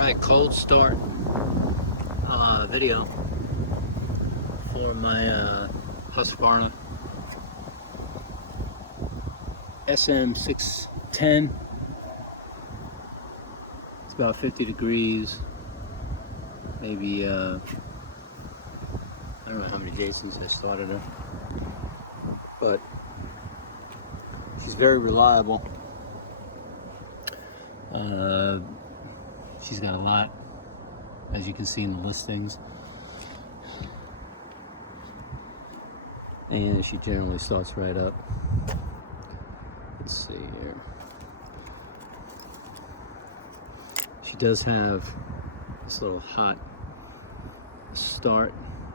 Alright, cold start video for my Husqvarna SM610. It's about 50 degrees, maybe I don't know how many Jasons I started her, but she's very reliable. She's got a lot, as you can see in the listings, and she generally starts right up. Let's see here. She does have this little hot start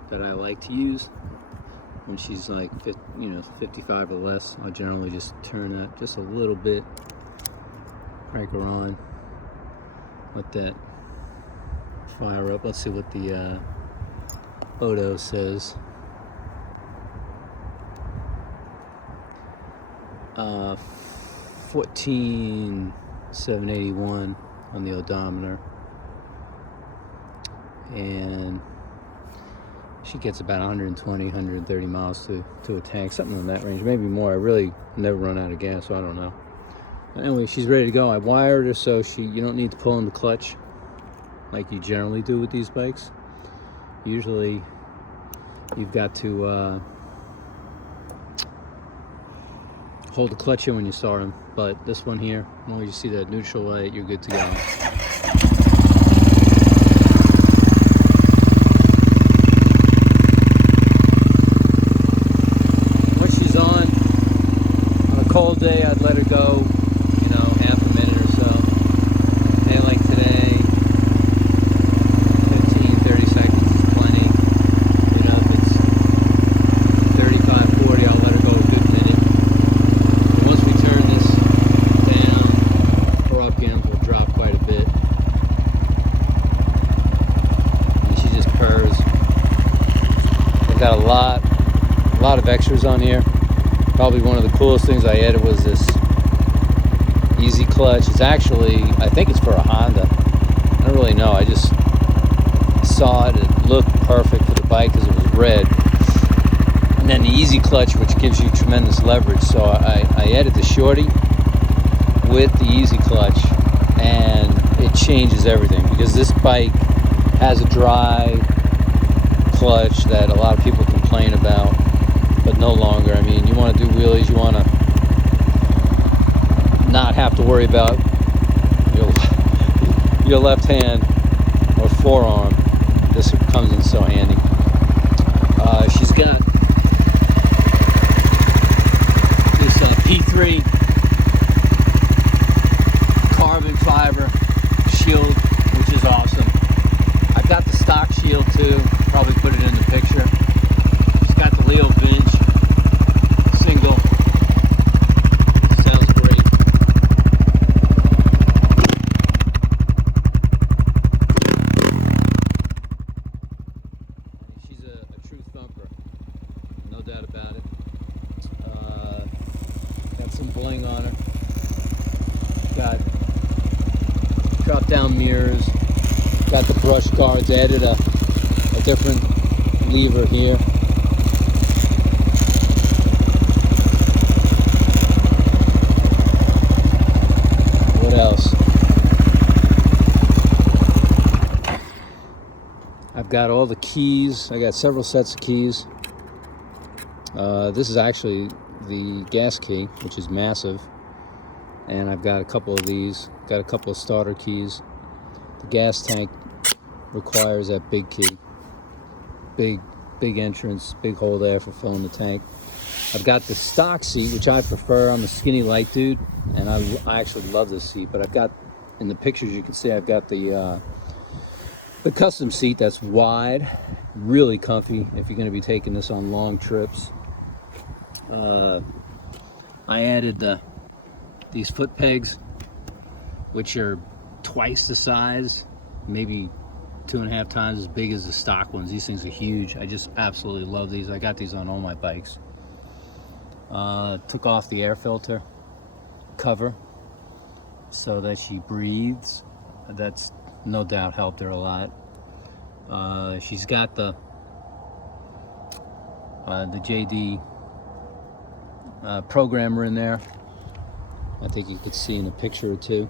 that I like to use when she's like 55 or less. I generally just turn that just a little bit, crank her on, let that fire up. Let's see what the Odo says. 14,781 on the odometer, and she gets about 120, 130 miles to a tank, something in that range, maybe more. I really never run out of gas, so I don't know. Anyway, she's ready to go. I wired her so you don't need to pull in the clutch like you generally do with these bikes. Usually you've got to hold the clutch in when you start them, but this one here, as long as you see that neutral light, you're good to go. When she's on a cold day, I'd let her go, half a minute or so. And like today, 15, 30 seconds is plenty. If it's 35, 40, I'll let her go a good minute. And once we turn this down, prob gams will drop quite a bit. And she just purrs. I've got a lot of extras on here. Probably one of the coolest things I added was this easy clutch. It's actually, I think it's for a Honda. I don't really know. I just saw it. It looked perfect for the bike because it was red. And then the easy clutch, which gives you tremendous leverage. So I added the shorty with the easy clutch, and it changes everything because this bike has a dry clutch that a lot of people complain about, but no longer. I mean, you want to do wheelies, you want to not have to worry about your left hand or forearm. This comes in so handy. She's got this P3 carbon fiber shield, which is awesome. I've got the stock shield too, probably put it in the picture. She's got the Leo Bench single. Sounds great. She's a true thumper, no doubt about it. Got some bling on her. Got drop down mirrors. Got the brush guards. Added a different lever here. What else? I've got all the keys. I got several sets of keys. This is actually the gas key, which is massive. And I've got a couple of these. Got a couple of starter keys. The gas tank requires that big key. Big entrance, big hole there for filling the tank. I've got the stock seat, which I prefer. I'm a skinny light dude, and I actually love this seat. But I've got, in the pictures you can see, I've got the custom seat that's wide, really comfy if you're going to be taking this on long trips. I added these foot pegs, which are twice the size, maybe 2.5 times as big as the stock ones. These things are huge. I just absolutely love these. I got these on all my bikes. Took off the air filter cover so that she breathes. That's no doubt helped her a lot. She's got the JD programmer in there. I think you could see in a picture or two.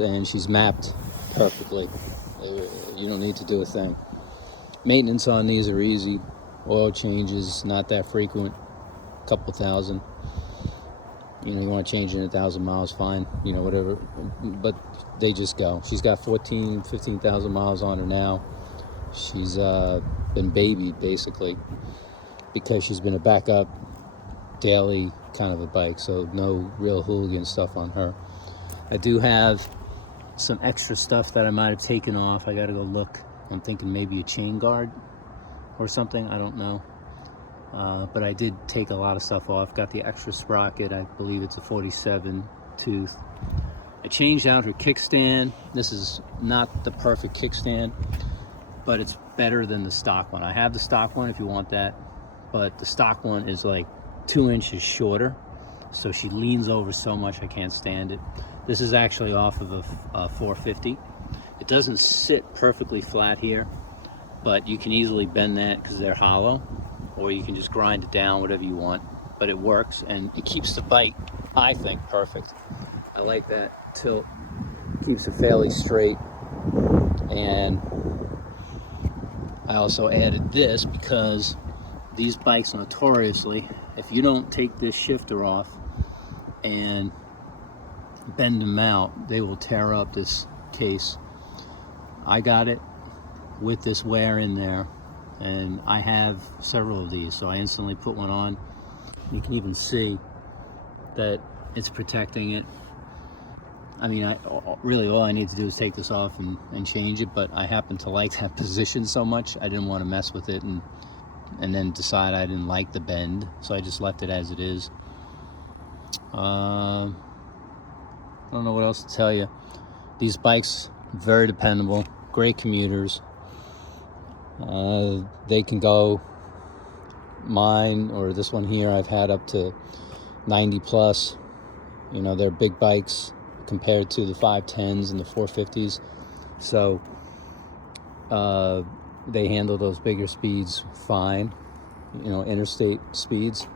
And she's mapped perfectly. You don't need to do a thing. Maintenance on these are easy. Oil changes, not that frequent. A couple thousand. You know, you want to change it in 1,000 miles, fine. You know, whatever. But they just go. She's got 15,000 miles on her now. She's been babied, basically, because she's been a backup daily kind of a bike. So no real hooligan stuff on her. I do have some extra stuff that I might have taken off. I got to go look. I'm thinking maybe a chain guard or something. I don't know. But I did take a lot of stuff off. Got the extra sprocket. I believe it's a 47 tooth. I changed out her kickstand. This is not the perfect kickstand, but it's better than the stock one. I have the stock one if you want that, but the stock one is like 2 inches shorter, so she leans over so much I can't stand it. This is actually off of a 450. It doesn't sit perfectly flat here, but you can easily bend that because they're hollow, or you can just grind it down, whatever you want. But it works, and it keeps the bike, I think, perfect. I like that tilt. Keeps it fairly straight. And I also added this because these bikes notoriously, if you don't take this shifter off and bend them out, they will tear up this case. I got it with this wear in there, and I have several of these, so I instantly put one on. You can even see that it's protecting it. I mean, really all I need to do is take this off and change it, but I happen to like that position so much, I didn't want to mess with it and then decide I didn't like the bend, so I just left it as it is. I don't know what else to tell you. These bikes, very dependable, great commuters. They can go, mine or this one here, I've had up to 90 plus. You know, they're big bikes compared to the 510s and the 450s. So they handle those bigger speeds fine, you know, interstate speeds.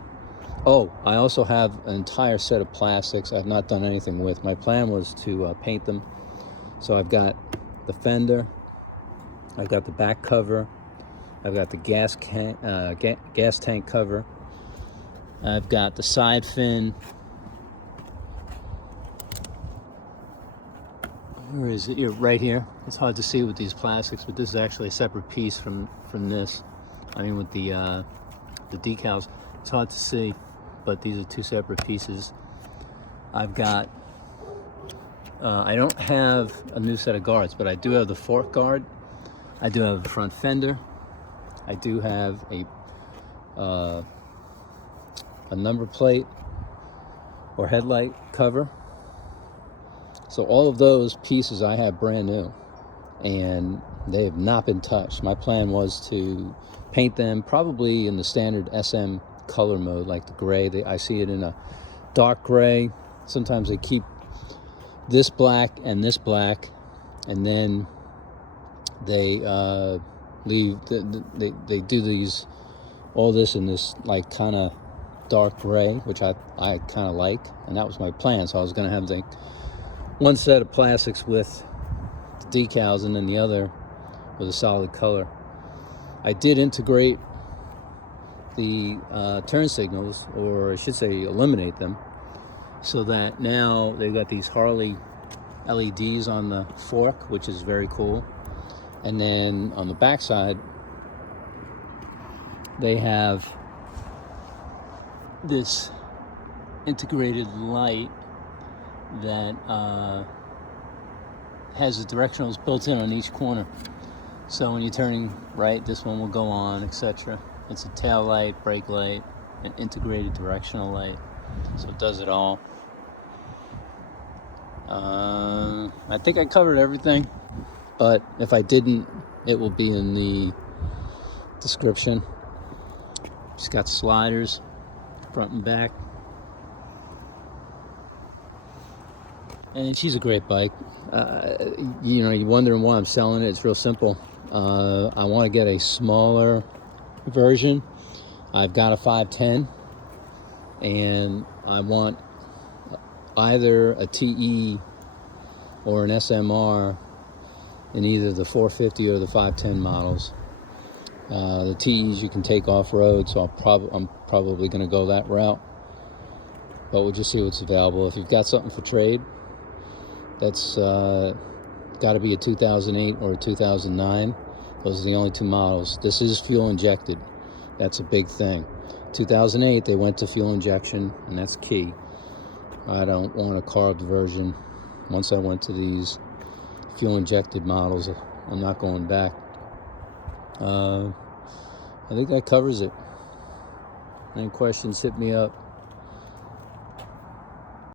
Oh, I also have an entire set of plastics I've not done anything with. My plan was to paint them. So I've got the fender, I've got the back cover, I've got the gas tank cover, I've got the side fin. Where is it? Right here. It's hard to see with these plastics, but this is actually a separate piece from this. I mean, with the decals, it's hard to see, but these are two separate pieces. I've got, I don't have a new set of guards, but I do have the fork guard. I do have the front fender. I do have a number plate or headlight cover. So all of those pieces I have brand new, and they have not been touched. My plan was to paint them probably in the standard SM color mode, like the gray. I see it in a dark gray. Sometimes they keep this black, and then they leave. They do these, all this in this like kind of dark gray, which I kind of like, and that was my plan. So I was going to have the one set of plastics with the decals, and then the other with a solid color. I did integrate the turn signals, or I should say eliminate them, so that now they've got these Harley LEDs on the fork, which is very cool. And then on the back side, they have this integrated light that has the directionals built in on each corner. So when you're turning right, this one will go on, etc. It's a tail light, brake light, an integrated directional light. So it does it all. I think I covered everything, but if I didn't, it will be in the description. Just got sliders, front and back. And she's a great bike. You know, you're wondering why I'm selling it. It's real simple. I want to get a smaller version. I've got a 510, and I want either a TE or an SMR in either the 450 or the 510 models. The TEs you can take off-road, so I'm probably going to go that route. But we'll just see what's available. If you've got something for trade, that's got to be a 2008 or a 2009. Those are the only two models. This is fuel injected. That's a big thing. 2008, they went to fuel injection, and that's key. I don't want a carved version. Once I went to these fuel injected models, I'm not going back. I think that covers it. Any questions, hit me up.